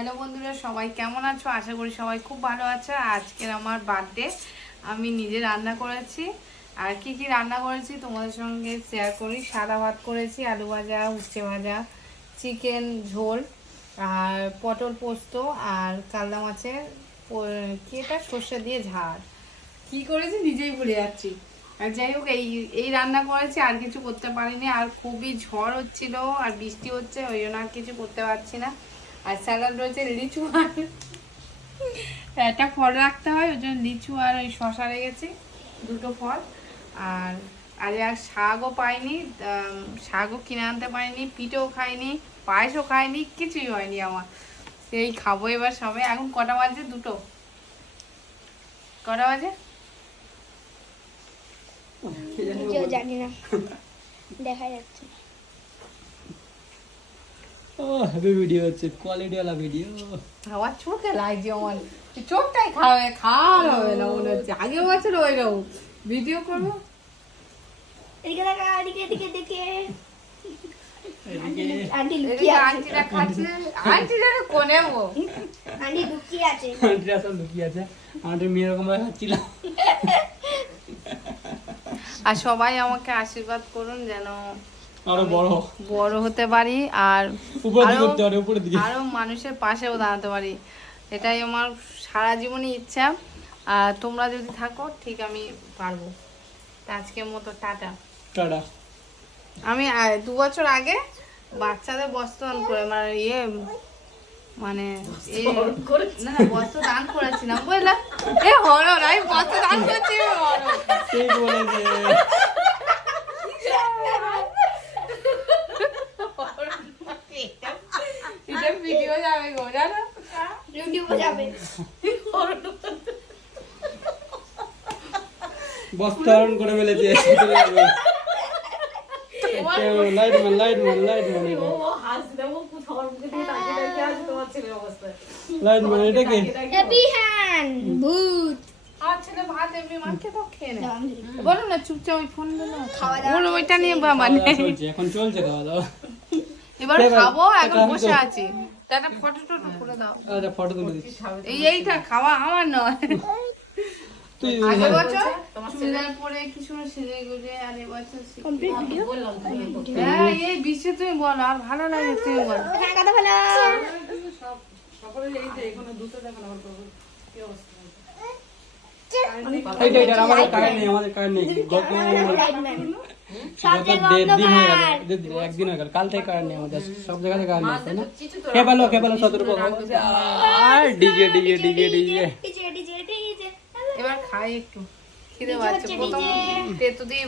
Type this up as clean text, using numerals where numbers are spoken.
Hello বন্ধুরা, সবাই কেমন আছো? আশা করি সবাই খুব ভালো আছো। আজকের আমার বার্থডে, আমি নিজে রান্না করেছি। আর কি কি রান্না করেছি তোমাদের সঙ্গে শেয়ার করি। সাদা ভাত করেছি, আলু ভাজা, উচ্ছে ভাজা, চিকেন ঝোল, আর পটল পোস্ত, আর কালদা মাছের কি এটা সর্ষে দিয়ে ঝাল। কি করেছি নিজেই ভুলে যাচ্ছি। আর যাই হোক, এই রান্না করেছি, আর কিছু করতে পারিনি। আর খুবই ঝড় হচ্ছিল আর বৃষ্টি হচ্ছে, ওই জন্য আর কিছু করতে পারছি না। আর স্যালাড রয়েছে লিচু, আর একটা ফল রাখতে হয়, ওই জন্য লিচু আর ওই শশা রেখেছি, দুটো ফল। আর আর শাকও পাইনি, শাকও কিনে আনতে পারিনি, পিঠেও খাইনি, পায়েসও খাইনি, কিছুই হয়নি আমার। এই খাবো এবার সবাই। এখন কটা বাজে? দুটো। কটা বাজে জানি না, দেখা যাচ্ছে। ভিডিও হচ্ছে, কোয়ালিটি ওয়ালা ভিডিও। আমার চোখে লাগছে, আমার চোখটাই খাওয়ার হবে না মনে হচ্ছে। আগের বছর ওই রকম ভিডিও করবো। এদিকে দেখা, এদিকে এদিকে দেখে আন্টি এদিকে লুকিয়ে আছে, আন্টিরা খাচ্ছে, আন্টিরা কোনে গো, আন্টি লুকিয়ে আছে, আন্টিরা সব লুকিয়ে আছে। আমাদের মেয়ে এরকম ভাবে খাচ্ছিলাম। আর সবাই আমাকে আশীর্বাদ করুন যেন আরো বড় হতে পারি, আর উপরের দিকে আরো মানুষের পাশেও দাঁড়াতে পারি। এটাই আমার সারা জীবনই ইচ্ছা। আর তোমরা যদি থাকো ঠিক, আমি পারবো। তা আজকের মতো টাটা। টাটা। আমি 2 বছর আগে বাচ্চাদের বস্ত্র দান করে মানে না বস্ত্র দান করেছিলাম, বুঝলাম। হরণ, আমি বস্ত্র দান করছি, ঠিক বলেছে। এটা ভিডিও যাবে গো, জানো, ইউটিউবে যাবে। বস্তারণ করে ফেলেছে। লাইটম্যান এটা কি? হ্যাপি হ্যান্ড ভূত। আর ছেলে ভাত এমনি মাকে তো খেয়ে নেয়। বলো না চুপচাপ ওই ফোন খাওয়া দাওয়া ওর ওইটা নিয়ে মানে এখন চলছে খাওয়া দাওয়া। এবার খাবো, এখন বসে আছি। একটা ফটো টটো করে দাও। আচ্ছা, ফটো তুলে দিচ্ছি। এইটা খাওয়া আমার নয়। তুই আগের বছর চুড়িদার পরে কি সুন্দর সেজে গুজে, আর এবছর কমপ্লিট ভিডিও। হ্যাঁ, এই বিশ্বে তুমি বলো, আর ভালো লাগে তুমি বলো। হ্যাঁ, কথা বলো। এইটা আমাদের কারেন্ট নেই, আমাদের কারেন্ট নেই। গত লাইটম্যান। দিন হয়ে গেল, একদিন হয়ে গেল। কাল থেকে কারেন্ট নেই আমাদের, সব জায়গাতে কারেন্ট নেই, তাই না? খেপালো 17 আর DJ DJ DJ DJ. DJ DJ DJ. এবার খাই একটু, খিদে পাচ্ছে। প্রথম তেতো দিয়ে